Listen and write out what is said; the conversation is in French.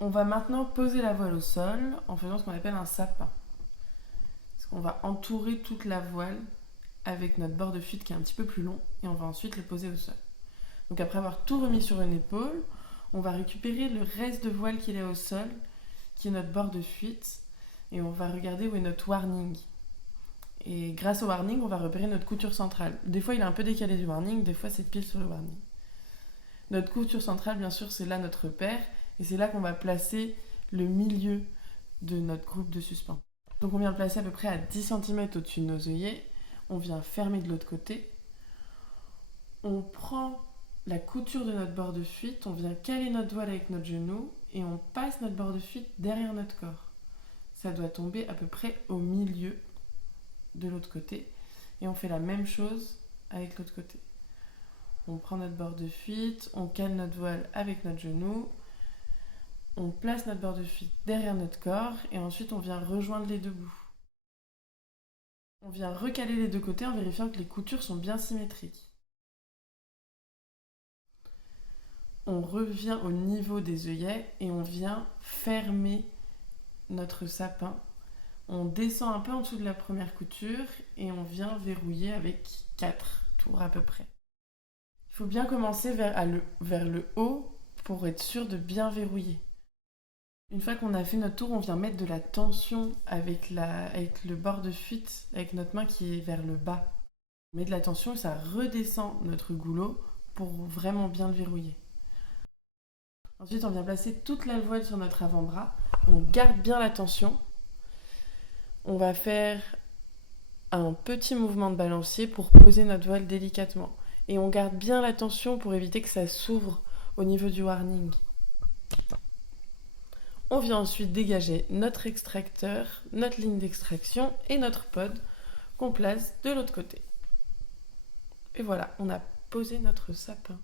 On va maintenant poser la voile au sol en faisant ce qu'on appelle un sapin. Parce qu'on va entourer toute la voile avec notre bord de fuite qui est un petit peu plus long et on va ensuite le poser au sol. Donc après avoir tout remis sur une épaule, on va récupérer le reste de voile qu'il est au sol, qui est notre bord de fuite, et on va regarder où est notre warning. Et grâce au warning, on va repérer notre couture centrale. Des fois, il est un peu décalé du warning, des fois, c'est pile sur le warning. Notre couture centrale, bien sûr, c'est là notre repère, et c'est là qu'on va placer le milieu de notre groupe de suspens. Donc on vient le placer à peu près à 10 cm au-dessus de nos œillets, on vient fermer de l'autre côté, on prend la couture de notre bord de fuite, on vient caler notre voile avec notre genou, et on passe notre bord de fuite derrière notre corps. Ça doit tomber à peu près au milieu de l'autre côté, et on fait la même chose avec l'autre côté. On prend notre bord de fuite, on cale notre voile avec notre genou, on place notre bord de fuite derrière notre corps et ensuite on vient rejoindre les deux bouts. On vient recaler les deux côtés en vérifiant que les coutures sont bien symétriques. On revient au niveau des œillets et on vient fermer notre sapin. On descend un peu en dessous de la première couture et on vient verrouiller avec 4 tours à peu près. Il faut bien commencer vers le haut pour être sûr de bien verrouiller. Une fois qu'on a fait notre tour, on vient mettre de la tension avec le bord de fuite, avec notre main qui est vers le bas. On met de la tension et ça redescend notre goulot pour vraiment bien le verrouiller. Ensuite, on vient placer toute la voile sur notre avant-bras. On garde bien la tension. On va faire un petit mouvement de balancier pour poser notre voile délicatement. Et on garde bien la tension pour éviter que ça s'ouvre au niveau du warning. On vient ensuite dégager notre extracteur, notre ligne d'extraction et notre pod qu'on place de l'autre côté. Et voilà, on a posé notre sapin.